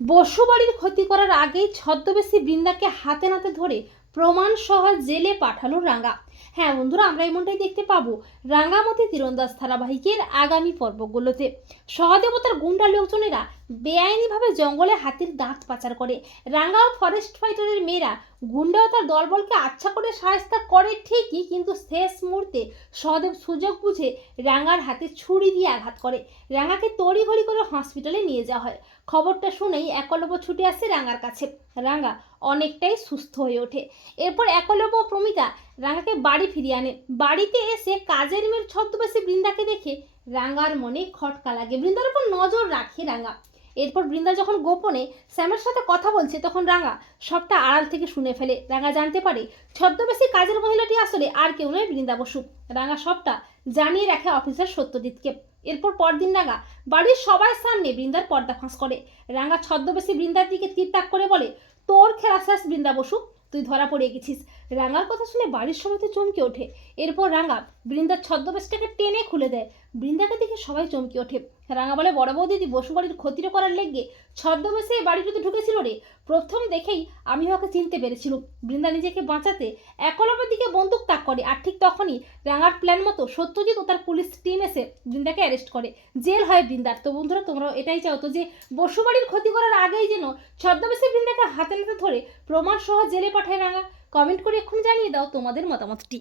বসুবাড়ির ক্ষতি করার আগেই ছদ্মবেশী বৃন্দাকে হাতে নাতে ধরে প্রমাণ সহ জেলে পাঠালো রাঙ্গা হ্যাঁ বন্ধুরা, আমরা এমনটাই দেখতে পাবো রাঙ্গামতি তীরন্দাজ ধারাবাহিকের আগামী পর্বগুলোতে। সহদেবতার গুন্ডা লোকজনেরা বেআইনিভাবে জঙ্গলে হাতির দাঁত পাচার করে। রাঙ্গা ও ফরেস্ট ফাইটারের মেয়েরা গুন্ডা তার দলবলকে আচ্ছা করে সাহায্য করে ঠিকই, কিন্তু শেষ মুহূর্তে সহদেব সুযোগ বুঝে রাঙ্গার হাতে ছুরি দিয়ে আঘাত করে। রাঙ্গাকে তড়িঘড়ি করে হসপিটালে নিয়ে যাওয়া হয়। খবরটা শুনেই একলব্য ছুটে আসে রাঙ্গার কাছে। রাঙ্গা অনেকটাই সুস্থ হয়ে ওঠে। এরপর একলব্য প্রমিতা রাঙ্গাকে বাড়ি ফিরিয়ে আনে। বাড়িতে এসে কাজের মেয়ের ছদ্মবেশী বৃন্দাকে দেখে রাঙ্গার মনে খটকা লাগে। বৃন্দার উপর নজর রাখে রাঙ্গা। এরপর বৃন্দা যখন গোপনে স্যামের সাথে কথা বলছে, তখন রাঙা সবটা আড়াল থেকে শুনে ফেলে। রাঙা জানতে পারে ছদ্মবেশী কাজের মহিলাটি আসলে আর কেউ নয় বৃন্দা বসু। রাঙ্গা সবটা জানিয়ে রাখে অফিসার সত্যজিৎকে। এরপর পরদিন রাঙা বাড়ির সবার সামনে বৃন্দার পর্দা ফাঁস করে। রাঙা ছদ্মবেশী বৃন্দার দিকে তীর তাক করে বলে, তোর খেলা শেষ বৃন্দা বসু, তুই ধরা পড়ে গেছিস। রাঙার কথা শুনে বাড়ির সবাই তো চমকে ওঠে। এরপর রাঙা বৃন্দার ছদ্মবেশটাকে টেনে খুলে দেয়। বৃন্দাকে দেখে সবাই চমকে ওঠে। রাঙা বলে বড় বৌদিদি বসু বাড়ির ক্ষতির করার লেগে ছদ্মবেশে এই বাড়িটিতে ঢুকেছিল রে। প্রথম দেখেই আমি ওকে চিনতে পেরেছিলাম। বৃন্দা নিজেকে বাঁচাতে একলবের দিকে বন্দুক তাক করে আর ঠিক তখনই রাঙার প্ল্যান মতো সত্যজিৎ ও তার পুলিশ টিম এসে বৃন্দাকে অ্যারেস্ট করে। জেল হয় বৃন্দার। তো বন্ধুরা, তোমরাও এটাই চাও তো যে বসুবাড়ির ক্ষতি করার আগেই যেন ছদ্মবেশে বৃন্দাকে হাতে নাতে ধরে প্রমাণ সহ জেলে পাঠায় রাঙা। কমেন্ট করে এক্ষুনি জানিয়ে দাও তোমাদের মতামতটি।